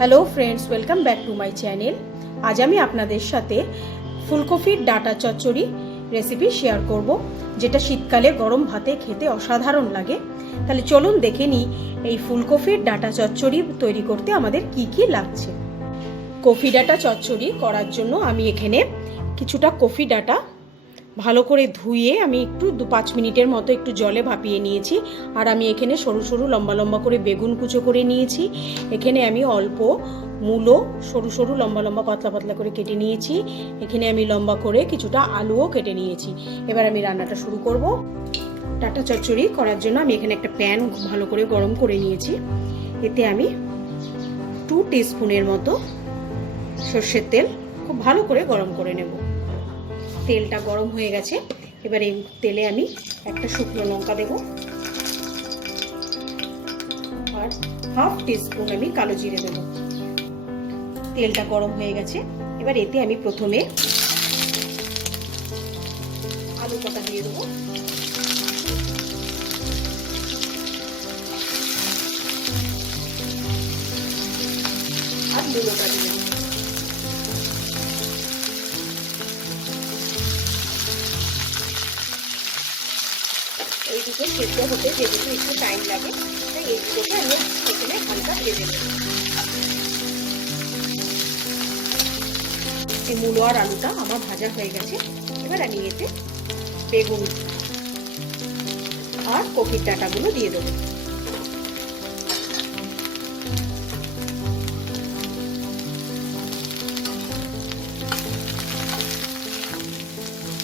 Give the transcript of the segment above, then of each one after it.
Hello friends, welcome back to my channel. আজ আমি আপনাদের সাথে ফুলকপির ডাঁটা চচ্চড়ি রেসিপি শেয়ার করব, যেটা শীতকালে গরম ভাতে খেতে অসাধারণ লাগে। তাহলে চলুন দেখে নিই এই ফুলকপির ডাঁটা চচ্চড়ি তৈরি করতে আমাদের কি কি লাগছে। কফি ডাঁটা চচ্চড়ি করার জন্য আমি এখানে কিছুটা কফি ডাঁটা ভালো করে ধুয়ে আমি একটু 5 মিনিটের মতো একটু জলে ভাপিয়ে নিয়েছি। আর আমি এখানে সরু সরু লম্বা লম্বা করে বেগুন কুচো করে নিয়েছি। এখানে আমি অল্প মূলো সরু সরু লম্বা লম্বা পাতলা পাতলা করে কেটে নিয়েছি। এখানে আমি লম্বা করে কিছুটা আলুও কেটে নিয়েছি। এবার আমি রান্নাটা শুরু করব। ডাঁটা চচ্চড়ি করার জন্য আমি এখানে একটা প্যান ভালো করে গরম করে নিয়েছি। এতে আমি 2 টিস্পুনের মতো সর্ষের তেল খুব ভালো করে গরম করে নেব। তেলটা গরম হয়ে গেছে। এবার এই তেলে আমি একটা শুকনো লঙ্কা দেব আর 1/2 টিস্পুন আমি কালো জিরে দেব। তেলটা গরম হয়ে গেছে। এবার এতে আমি প্রথমে আলু কটা দিয়ে দেবো। আর মূলোটা দিয়ে দেবো। এই দুটো সেদ্ধ হতে যেহেতু একটু টাইম লাগে, তাই এই দুটোকে আমি এখানে হালকা ভেজে নেব। এই মূলো আর আলুটা আমার ভাজা হয়ে গেছে। এবার আমি এতে বেগুন আর কপির ডাঁটাগুলো দিয়ে দেবো।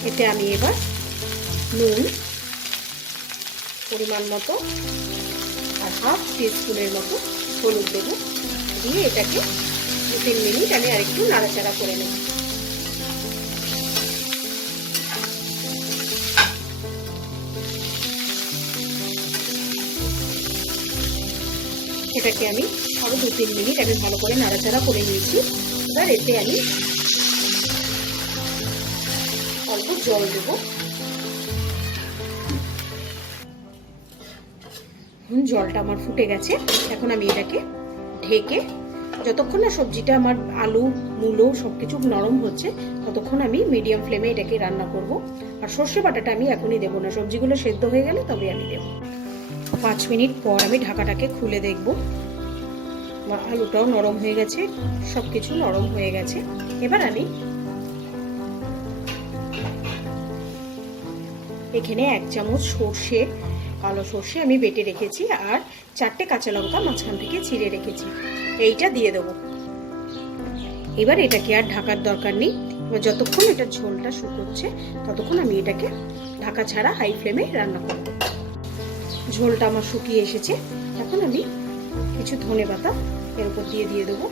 এতে আমি এবার নুন পরিমাণ মতো আর 1/2 টিস্পুনের মতো হলুদ দেবো। দিয়ে এটাকে 2-3 মিনিট আমি আরেকটু নাড়াচাড়া করে নেব। এটাকে আমি আরো 2-3 মিনিট আমি ভালো করে নাড়াচাড়া করে নিয়েছি। এবার এতে আমি অল্প জল দেবো। জলটা আমার ফুটে গেছে। এখন আমি এটাকে ঢেকে যতক্ষণ না সবজিটা আমার আলু মূলো সবকিছু নরম হচ্ছে ততক্ষণ আমি মিডিয়াম ফ্লেমে এটাকে রান্না করব। আর সর্ষে বাটাটা আমি এখনই দেবো না, সবজিগুলো সেদ্ধ হয়ে গেলে তবে আমি দেবো। 5 মিনিট পর আমি ঢাকাটাকে খুলে দেখব। আলুটাও নরম হয়ে গেছে, সবকিছু নরম হয়ে গেছে। এবার আমি এখানে 1 চামচ সর্ষে কালো সর্ষে আমি বেটে রেখেছি আর 4টে কাঁচা লঙ্কা মাঝখান থেকে ছিঁড়ে রেখেছি, এইটা দিয়ে দেবো। এবার এটাকে আর ঢাকার দরকার নেই। এবার যতক্ষণ এটা ঝোলটা শুকোচ্ছে ততক্ষণ আমি এটাকে ঢাকা ছাড়া হাই ফ্লেমে রান্না করব। ঝোলটা আমার শুকিয়ে এসেছে। এখন আমি কিছু ধনেপাতা এর উপর দিয়ে দেবো।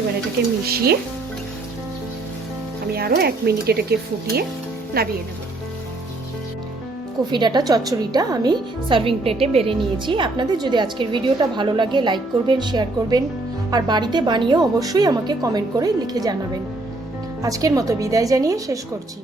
এবার এটাকে মিশিয়ে আমি আরো 1 মিনিট এটাকে ফুটিয়ে নামিয়ে নেব। কফি ডাঁটা চচ্চড়িটা আমি সার্ভিং প্লেটে বেড়ে নিয়েছি। আপনাদের যদি আজকের ভিডিওটা ভালো লাগে লাইক করবেন, শেয়ার করবেন আর বাড়িতে বানিয়েও অবশ্যই আমাকে কমেন্ট করে লিখে জানাবেন। আজকের মতো বিদায় জানিয়ে শেষ করছি।